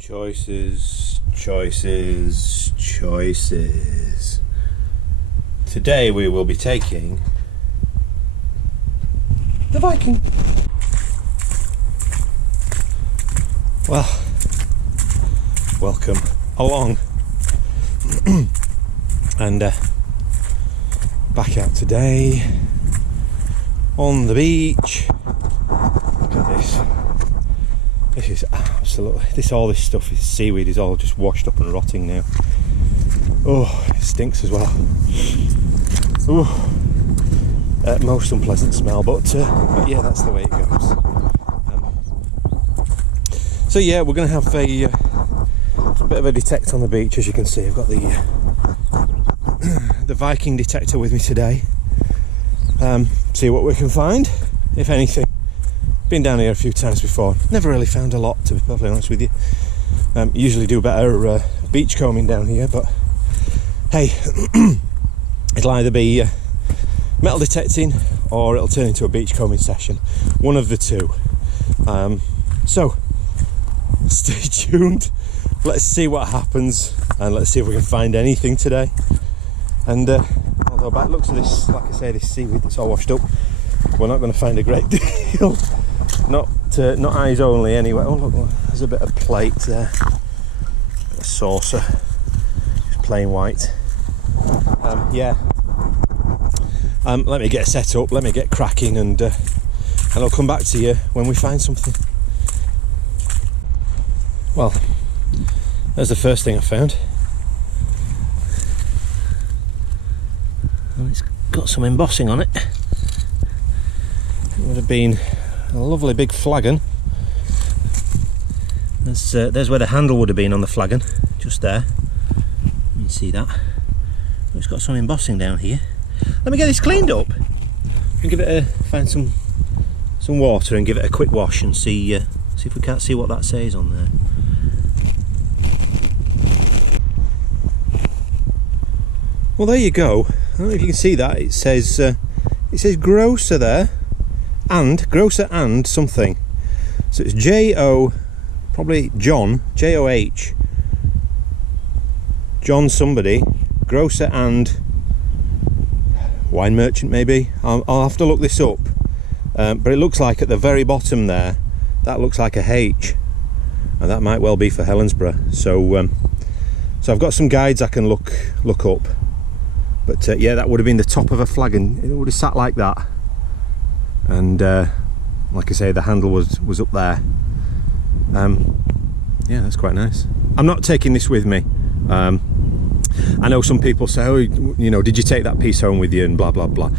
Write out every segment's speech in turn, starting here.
Choices, choices, choices. Today we will be taking the Viking. Well, welcome along. And back out today on the beach. Look at this. This is absolutely, all this stuff is seaweed is all just washed up and rotting now. Oh, it stinks as well. Oh, most unpleasant smell, but yeah, that's the way it goes. So yeah, we're going to have a bit of a detector on the beach. As you can see, I've got the Viking detector with me today. See what we can find, if anything. Been down here a few times before, never really found a lot, to be perfectly honest with you. Usually do better beach combing down here, but hey, it'll either be metal detecting or it'll turn into a beach combing session, one of the two. So stay tuned, let's see what happens, and let's see if we can find anything today. And although by the looks of this, like I say, this seaweed that's all washed up, we're not going to find a great deal. Not eyes only anyway. Oh look, there's a bit of plate there, a saucer, just plain white. Yeah. Let me get set up, let me get cracking, and I'll come back to you when we find something. Well, there's the first thing I found. Well, it's got some embossing on it. It would have been a lovely big flagon. There's where the handle would have been on the flagon, just there. You can see that. It's got some embossing down here. Let me get this cleaned up and give it find some water and give it a quick wash and see if we can't see what that says on there. Well, there you go. I don't know if you can see that. It says grocer there. And grocer and something, so it's J-O, probably John, J-O-H, John somebody, grocer and wine merchant maybe. I'll have to look this up, but it looks like at the very bottom there, that looks like a H, and that might well be for Helensburgh. So so I've got some guides I can look up, but yeah, that would have been the top of a flagon. It would have sat like that. And like I say, the handle was up there. Yeah, that's quite nice. I'm not taking this with me. I know some people say, oh, you know, did you take that piece home with you, and blah blah blah.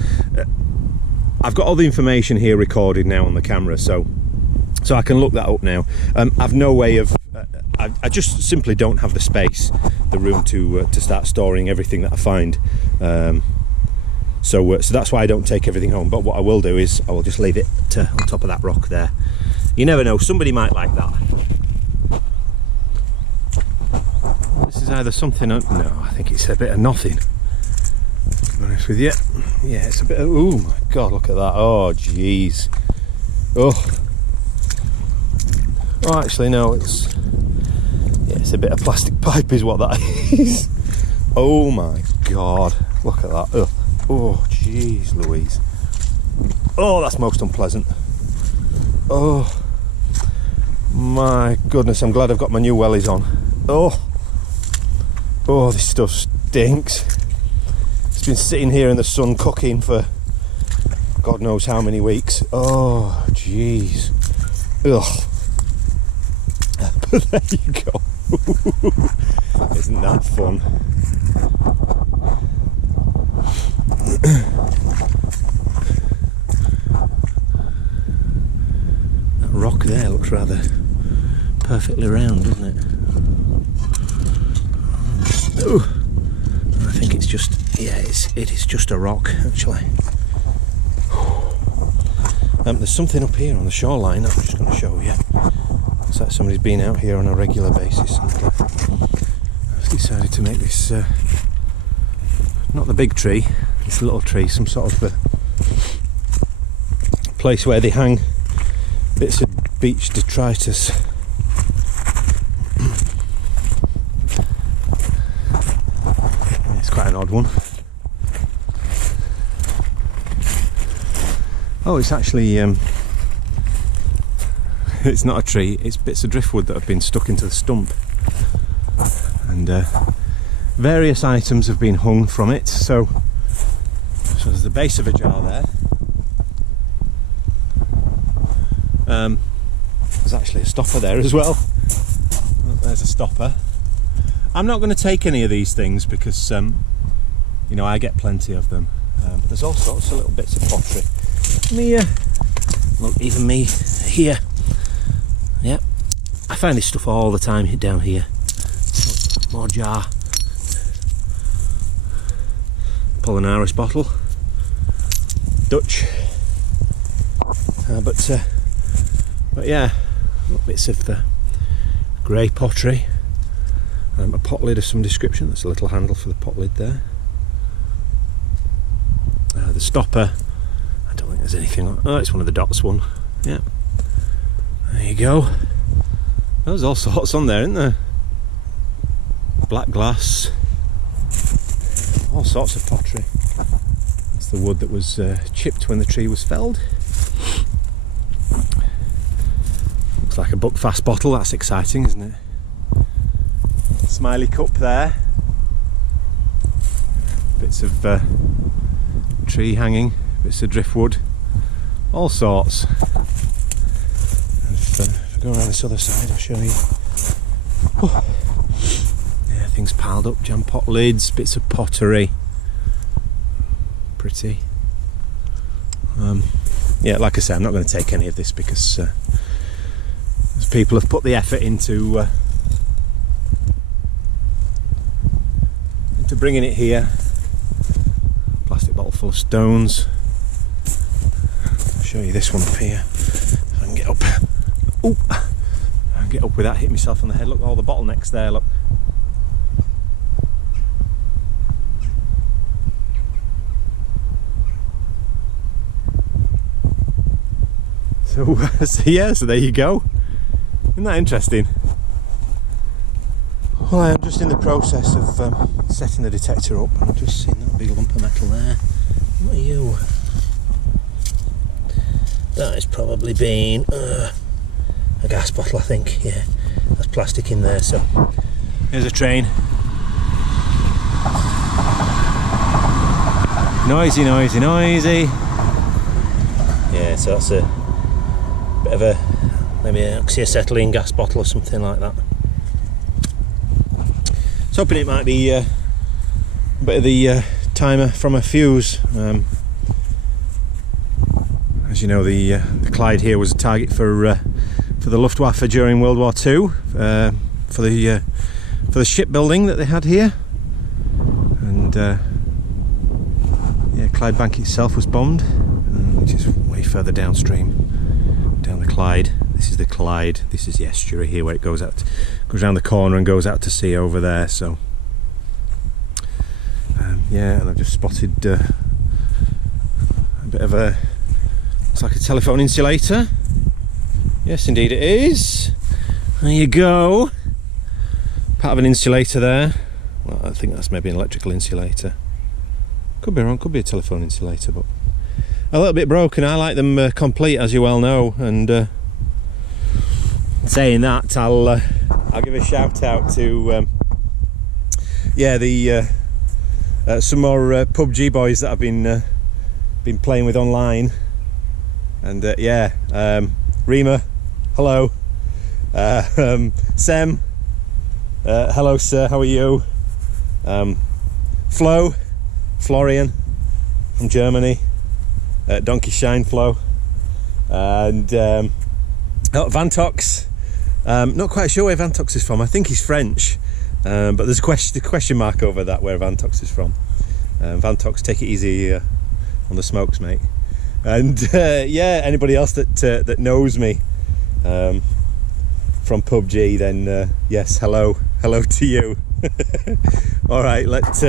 I've got all the information here recorded now on the camera, so I can look that up now. I've no way of I just simply don't have the space, the room to start storing everything that I find. So that's why I don't take everything home. But what I will do is I will just leave it on top of that rock there. You never know, somebody might like that. This is either something, no, I think it's a bit of nothing, to be honest with you. Yeah, it's a bit of, oh my god, look at that. Oh jeez. Oh actually no, it's a bit of plastic pipe is what that is. Oh my god, look at that. Ugh. Oh jeez Louise. Oh, that's most unpleasant. Oh my goodness, I'm glad I've got my new wellies on. Oh, this stuff stinks. It's been sitting here in the sun cooking for God knows how many weeks. Oh jeez. Ugh. But there you go. Isn't that fun? That rock there looks rather perfectly round, doesn't it? Ooh. I think it's just, yeah, it is just a rock actually. There's something up here on the shoreline I'm just going to show you. It's like somebody's been out here on a regular basis and I've decided to make this not the big tree, this little tree, some sort of place where they hang bits of beach detritus. odd one. Oh, it's actually it's not a tree, it's bits of driftwood that have been stuck into the stump, and various items have been hung from it. So there's the base of a jar there. There's actually a stopper there as well. Oh, there's a stopper. I'm not going to take any of these things because you know, I get plenty of them. But there's all sorts of little bits of pottery. Look, even me here. Yeah, I find this stuff all the time down here. Oh, more jar. Apollinaris bottle. Dutch. But yeah, little bits of the grey pottery. A pot lid of some description. There's a little handle for the pot lid there. The stopper. I don't think there's anything on. Oh, it's one of the dots one. Yeah. There you go. There's all sorts on there, isn't there? Black glass. All sorts of pottery. That's the wood that was chipped when the tree was felled. Looks like a Buckfast bottle. That's exciting, isn't it? Smiley cup there. Bits of tree hanging. Bits of driftwood. All sorts. If I go around this other side, I'll show you. Oh. Yeah, things piled up. Jam pot lids. Bits of pottery. Pretty. Yeah, like I say, I'm not going to take any of this because people have put the effort into bringing it here. Plastic bottle full of stones. I'll show you this one up here. If I can get up. Ooh, I can get up without hitting myself on the head. Look, all the bottlenecks there. Look. So yeah, so there you go. Isn't that interesting? Well, I am just in the process of setting the detector up. I've just seen that big lump of metal there. What are you? That has probably been a gas bottle, I think. Yeah, there's plastic in there. So here's a train. Noisy, noisy, noisy. Yeah, so that's a bit of a, maybe an oxyacetylene gas bottle or something like that. I was hoping it might be a bit of the timer from a fuse. As you know, the Clyde here was a target for the Luftwaffe during World War II, for the shipbuilding that they had here, and yeah, Clydebank itself was bombed, which is way further downstream, down the Clyde. This is the Clyde. This is the estuary here where it goes around the corner and goes out to sea over there. So yeah, and I've just spotted a bit of a, looks like a telephone insulator. Yes, indeed it is. There you go. Part of an insulator there. Well, I think that's maybe an electrical insulator. Could be wrong, could be a telephone insulator, but a little bit broken. I like them complete, as you well know. And saying that, I'll give a shout out to yeah, the some more PUBG boys that I've been playing with online. And yeah, Rima, hello. Sem, hello sir, how are you? Florian from Germany, Donkey Shine Flo, and Vantox. Not quite sure where Vantox is from. I think he's French, but there's a question mark over that where Vantox is from. Vantox, take it easy on the smokes, mate. And yeah, anybody else that knows me from PUBG, then yes, hello to you. All right, let's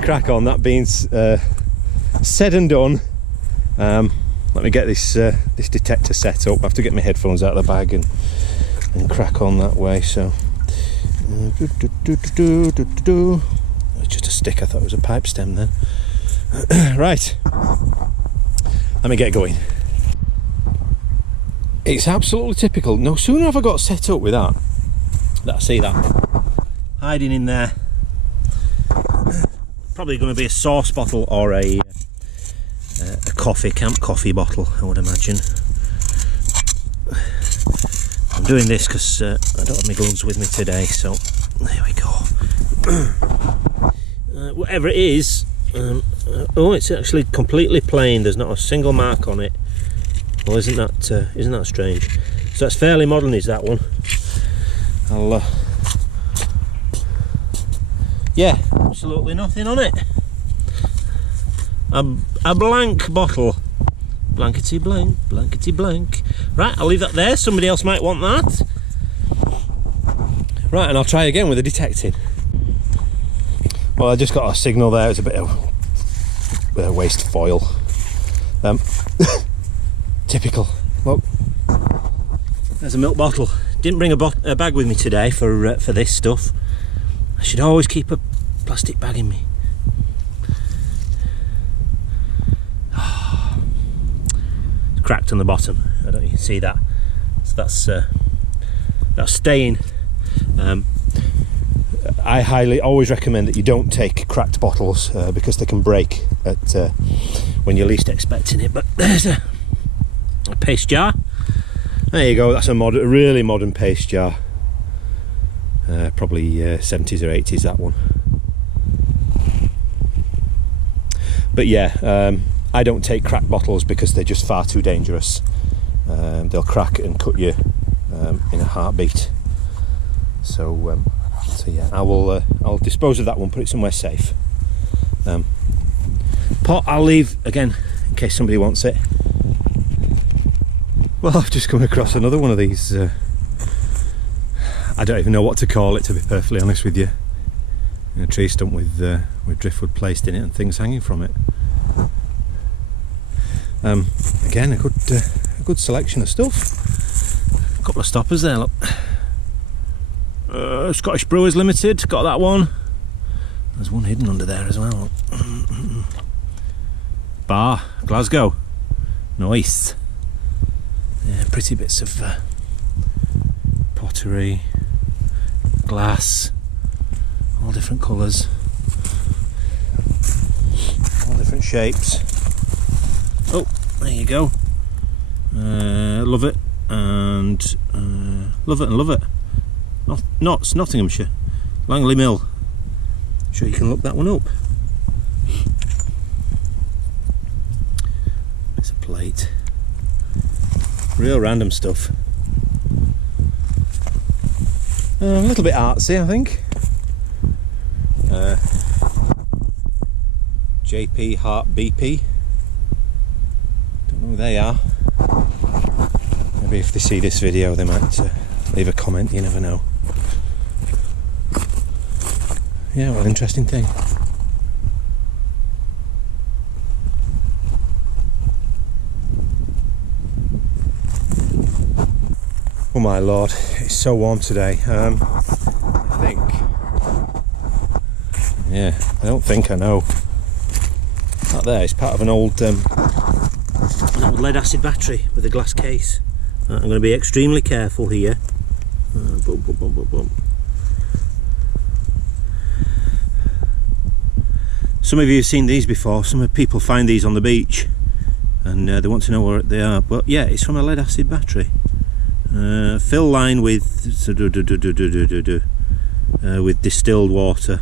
crack on. That being said and done, let me get this detector set up. I have to get my headphones out of the bag and crack on that way. So It was just a stick. I thought it was a pipe stem then. Right, let me get going. It's absolutely typical. No sooner have I got set up with that I see that hiding in there. Probably going to be a sauce bottle or a camp coffee bottle, I would imagine. I'm doing this because I don't have my gloves with me today, so there we go. Whatever it is, oh, it's actually completely plain. There's not a single mark on it. Well, isn't that strange? So that's fairly modern, is that one? Yeah, absolutely nothing on it. A blank bottle. Blankety blank, blankety blank. Right, I'll leave that there. Somebody else might want that. Right, and I'll try again with the detecting. Well, I just got a signal there. It's a bit of waste foil. Typical. Look, there's a milk bottle. Didn't bring a bag with me today for this stuff. I should always keep a plastic bag in me. It's cracked on the bottom. I don't know if you can see that. So that's staying. I always recommend that you don't take cracked bottles because they can break at when you're least expecting it. But there's a paste jar. There you go. That's a really modern paste jar. Probably 70s or 80s, that one. But yeah, I don't take cracked bottles because they're just far too dangerous. They'll crack and cut you in a heartbeat. So yeah, I'll dispose of that one, put it somewhere safe. Pot I'll leave again in case somebody wants it. Well, I've just come across another one of these. I don't even know what to call it, to be perfectly honest with you. A tree stump with driftwood placed in it and things hanging from it. Again, a good selection of stuff. A couple of stoppers there, look. Scottish Brewers Limited, got that one. There's one hidden under there as well. Bar, Glasgow. Nice. Yeah, pretty bits of pottery, glass, all different colours, all different shapes. Oh, there you go. Love it and love it and love it. Notts, Nottinghamshire, Langley Mill. Sure you can look that one up. It's a plate. Real random stuff. A little bit artsy, I think. JP Hart BP. Don't know who they are. Maybe if they see this video they might leave a comment, you never know. Yeah, well, interesting thing. Oh my lord, it's so warm today. I know. That there is part of an old lead acid battery with a glass case. I'm going to be extremely careful here. Some of you have seen these before. Some people find these on the beach and they want to know where they are. But yeah, it's from a lead acid battery. Fill line with distilled water,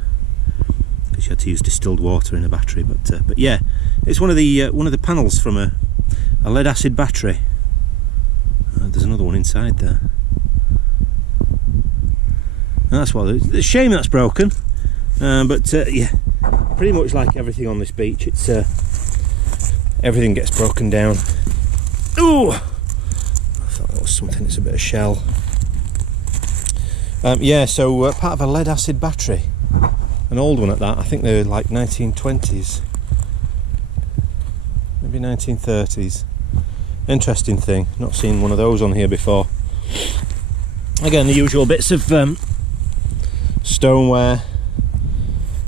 because you had to use distilled water in a battery. But yeah, it's one of the panels from a lead acid battery. There's another one inside there. And that's what it's a shame that's broken. But yeah, pretty much like everything on this beach, it's everything gets broken down. Ooh! That was something. It's a bit of shell. Yeah, so part of a lead acid battery, an old one at that. I think they're like 1920s, maybe 1930s. Interesting thing. Not seen one of those on here before. Again, the usual bits of stoneware,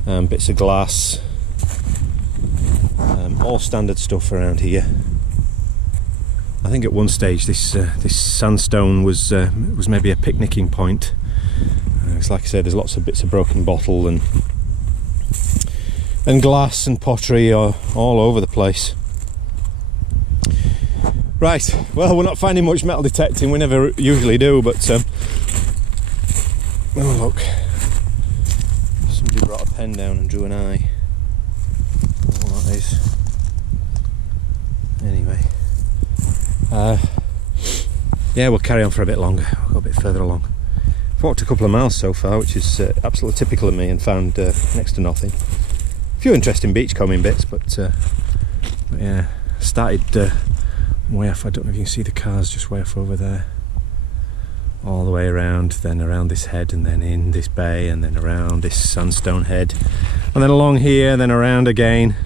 bits of glass, all standard stuff around here. I think at one stage this sandstone was maybe a picnicking point. It's like I said, there's lots of bits of broken bottle and glass and pottery all over the place. Right, well, we're not finding much metal detecting, we never usually do, but oh look, somebody brought a pen down and drew an eye. I don't know what that is. Anyway, yeah, we'll carry on for a bit longer. We'll go a bit further along. I've walked a couple of miles so far, which is absolutely typical of me, and found next to nothing. A few interesting beachcombing bits, but yeah, started way off. I don't know if you can see the cars just way off over there, all the way around, then around this head, and then in this bay, and then around this sandstone head, and then along here, and then around again,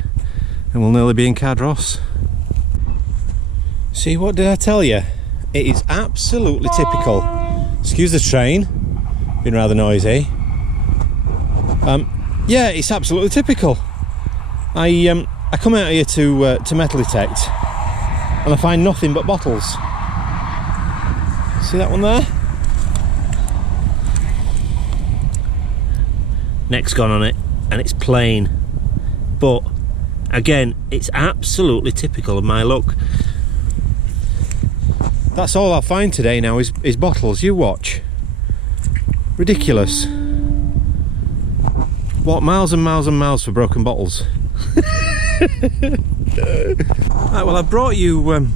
and we'll nearly be in Cardross. See, what did I tell you? It is absolutely typical. Excuse the train, been rather noisy. Yeah, it's absolutely typical. I come out here to metal detect, and I find nothing but bottles. See that one there? Neck's gone on it, and it's plain. But again, it's absolutely typical of my luck. That's all I'll find today now is bottles. You watch. Ridiculous. What, miles and miles and miles for broken bottles? Right, well, I brought you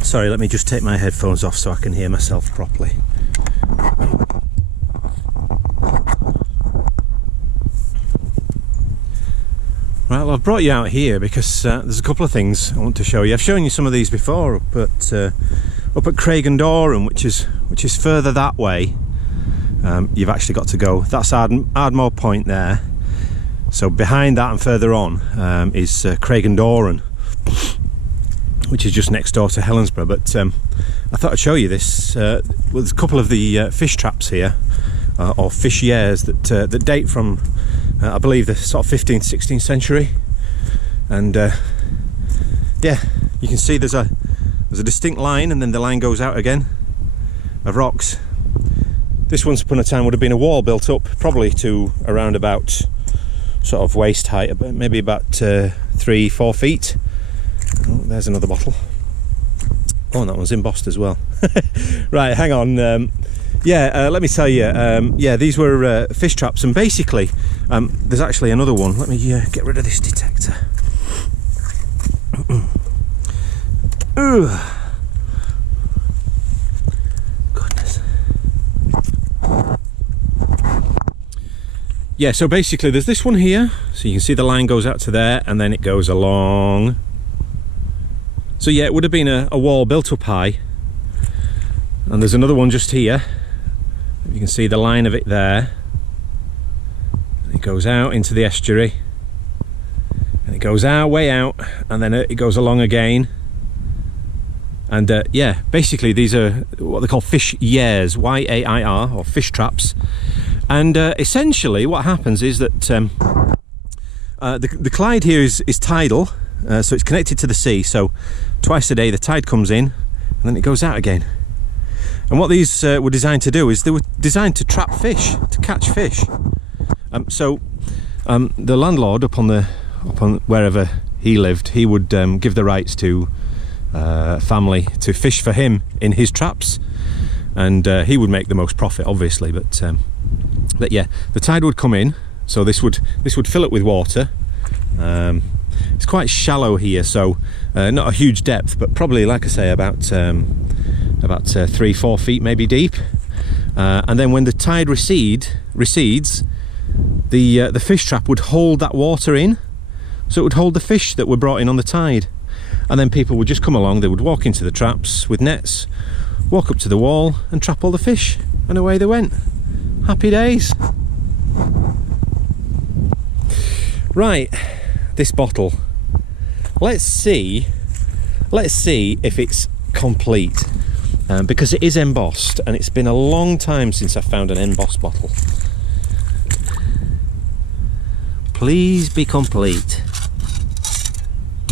sorry, let me just take my headphones off so I can hear myself properly. Right, well, I've brought you out here because there's a couple of things I want to show you. I've shown you some of these before up at Craig and Doran, which is further that way. You've actually got to go. That's Ardmore Point there. So behind that and further on is Craig and Doran, which is just next door to Helensburgh. But I thought I'd show you this. Well, there's a couple of the fish traps here, or fish years that date from I believe the sort of 15th, 16th century. And yeah, you can see there's a distinct line, and then the line goes out again of rocks. This once upon a time would have been a wall built up probably to around about sort of waist height, maybe about 3-4 feet. Oh, there's another bottle. Oh, and that one's embossed as well. Right, hang on. Yeah, let me tell you, yeah, these were fish traps, and basically there's actually another one. Let me get rid of this detector. Goodness. Yeah, so basically there's this one here, so you can see the line goes out to there, and then it goes along. So yeah, it would have been a wall built up high, and there's another one just here. You can see the line of it there. It goes out into the estuary, and it goes out, way out, and then it goes along again. And yeah, basically these are what they call fish yairs, Y-A-I-R, or fish traps. And essentially what happens is that the Clyde here is tidal, so it's connected to the sea. So twice a day the tide comes in, and then it goes out again. And what these were designed to do is they were designed to trap fish, to catch fish. So the landlord upon wherever he lived, he would give the rights to family to fish for him in his traps, and he would make the most profit, obviously. But yeah, the tide would come in, so this would fill it with water. It's quite shallow here, so not a huge depth, but probably, like I say, about 3-4 feet maybe deep. And then when the tide recedes, the fish trap would hold that water in, so it would hold the fish that were brought in on the tide. And then people would just come along, they would walk into the traps with nets, walk up to the wall and trap all the fish, and away they went. Happy days. Right, this bottle, let's see if it's complete, because it is embossed, and it's been a long time since I found an embossed bottle. Please be complete.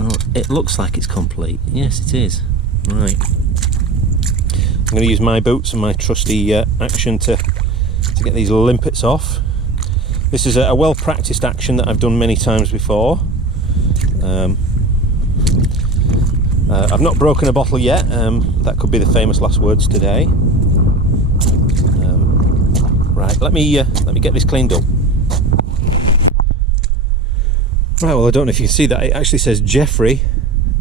Well, it looks like it's complete. Yes, it is. Right. I'm going to use my boots and my trusty action to get these limpets off. This is a well-practiced action that I've done many times before. I've not broken a bottle yet. That could be the famous last words today. Right, let me get this cleaned up. Right, well, I don't know if you can see that. It actually says Jeffrey,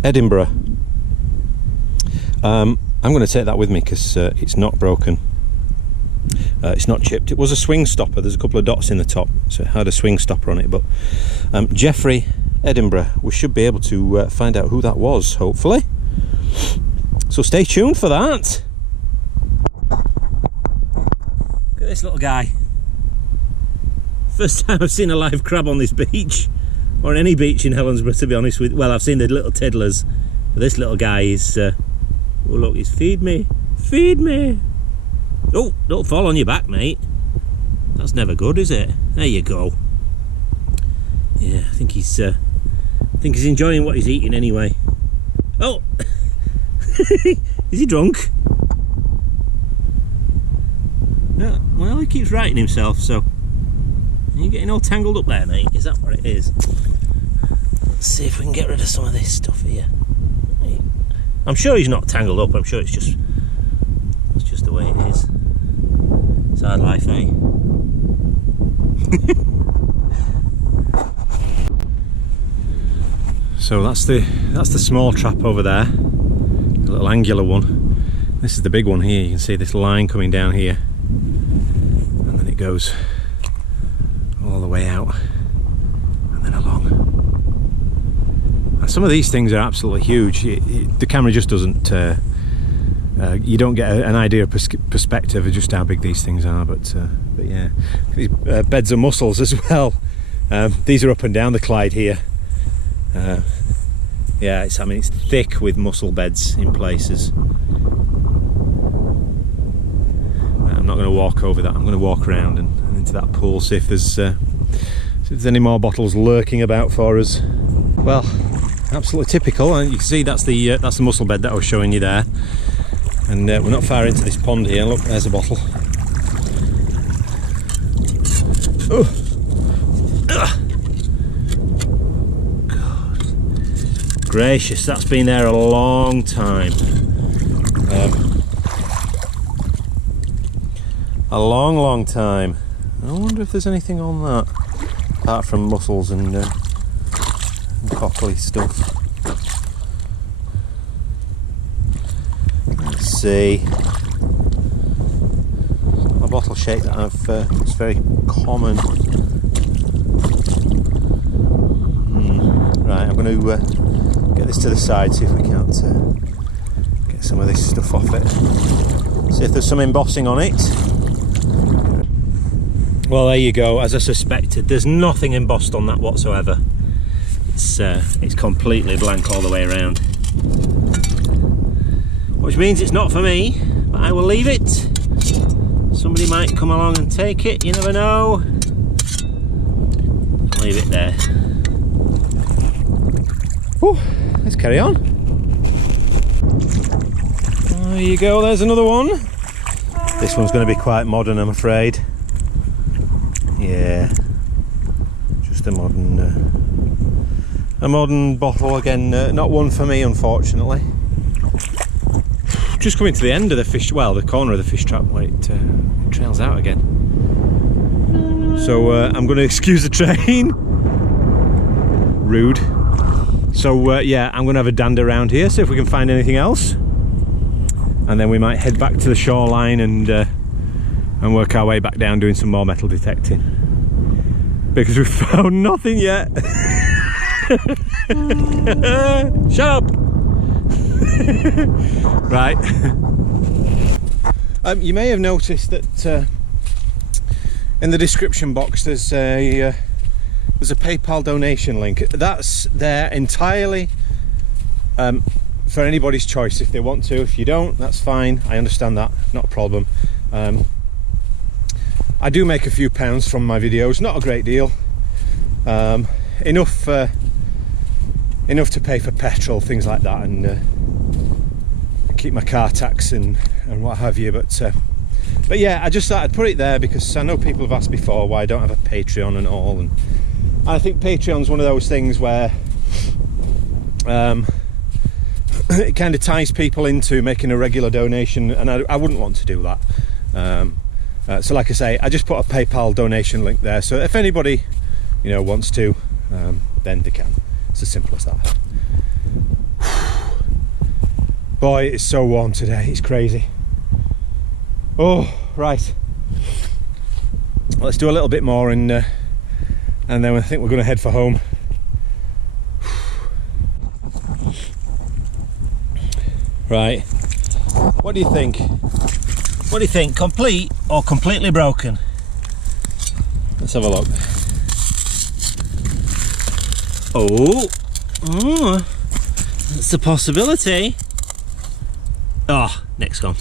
Edinburgh. I'm going to take that with me because it's not broken. It's not chipped. It was a swing stopper. There's a couple of dots in the top, so it had a swing stopper on it. But Jeffrey, Edinburgh. We should be able to find out who that was, hopefully. So stay tuned for that. Look at this little guy. First time I've seen a live crab on this beach, or any beach in Helensburgh, to be honest with you. Well, I've seen the little tiddlers, but this little guy is oh look, he's feed me, feed me. Oh, don't fall on your back, mate. That's never good, is it? There you go. Yeah, I think he's enjoying what he's eating anyway. Oh, is he drunk? No, well, he keeps righting himself, so you're getting all tangled up there, mate. Is that what it is? Let's see if we can get rid of some of this stuff here. I'm sure he's not tangled up. I'm sure it's just the way it is. It's hard life, eh? So that's the small trap over there, the little angular one. This is the big one here. You can see this line coming down here, and then it goes all the way out and then along. And some of these things are absolutely huge. The camera just doesn't. You don't get an idea of perspective of just how big these things are. But yeah, these beds of mussels as well. These are up and down the Clyde here. Yeah, it's thick with mussel beds in places. I'm not going to walk over that. I'm going to walk around and into that pool, see if there's any more bottles lurking about for us. Well, absolutely typical. And you can see that's the mussel bed that I was showing you there. And we're not far into this pond here. Look, there's a bottle. Oh. God gracious, that's been there a long time. A long time. I wonder if there's anything on that apart from mussels and cockly stuff. Let's see. A bottle shape that it's very common. Right, I'm going to get this to the side, see if we can't get some of this stuff off it. See if there's some embossing on it. Well, there you go. As I suspected, there's nothing embossed on that whatsoever. It's completely blank all the way around, which means it's not for me, but I will leave it. Somebody might come along and take it, you never know. I'll leave it there. Oh, let's carry on. There you go, there's another one. This one's going to be quite modern, I'm afraid. Yeah, just a modern bottle again. Not one for me, unfortunately. Just coming to the end of the fish, well, the corner of the fish trap where it trails out again. So I'm going to excuse the train. Rude. So yeah, I'm going to have a dander around here, see if we can find anything else, and then we might head back to the shoreline and work our way back down doing some more metal detecting, because we've found nothing yet. Shut up. Right. You may have noticed that in the description box there's a PayPal donation link. That's there entirely for anybody's choice if they want to. If you don't, that's fine. I understand that, not a problem. I do make a few pounds from my videos, not a great deal. enough to pay for petrol, things like that, and keep my car tax and what have you. But yeah, I just thought I'd put it there because I know people have asked before why I don't have a Patreon and all, and I think Patreon's one of those things where it kind of ties people into making a regular donation, and I wouldn't want to do that. So like I say, I just put a PayPal donation link there, so if anybody, you know, wants to, then they can. It's as simple as that. Boy, it's so warm today, it's crazy. Oh, right. Let's do a little bit more, and then I think we're going to head for home. Right. What do you think? What do you think? Complete or completely broken? Let's have a look. Oh, that's a possibility. Oh, neck's gone.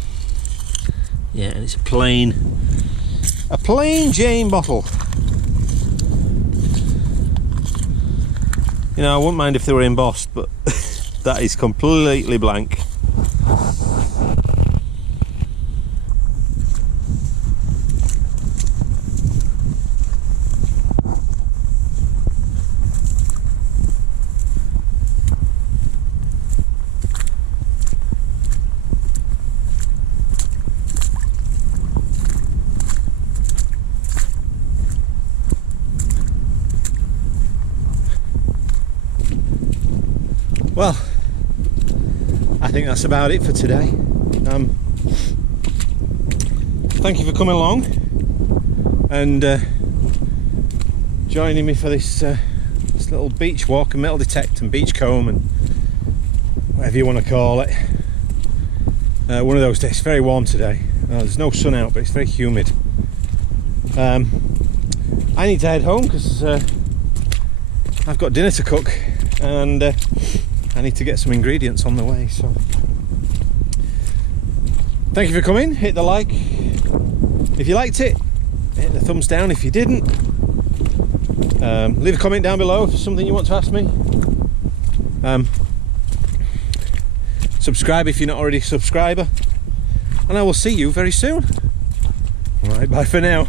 Yeah, and it's a plain Jane bottle. You know, I wouldn't mind if they were embossed, but that is completely blank. Well, I think that's about it for today. Thank you for coming along and joining me for this little beach walk and metal detect and beach comb and whatever you want to call it. One of those days. It's very warm today. There's no sun out, but it's very humid. I need to head home because I've got dinner to cook, and I need to get some ingredients on the way. So thank you for coming. Hit the like if you liked it, hit the thumbs down if you didn't. Leave a comment down below if there's something you want to ask me. Subscribe if you're not already a subscriber, and I will see you very soon. Alright, bye for now.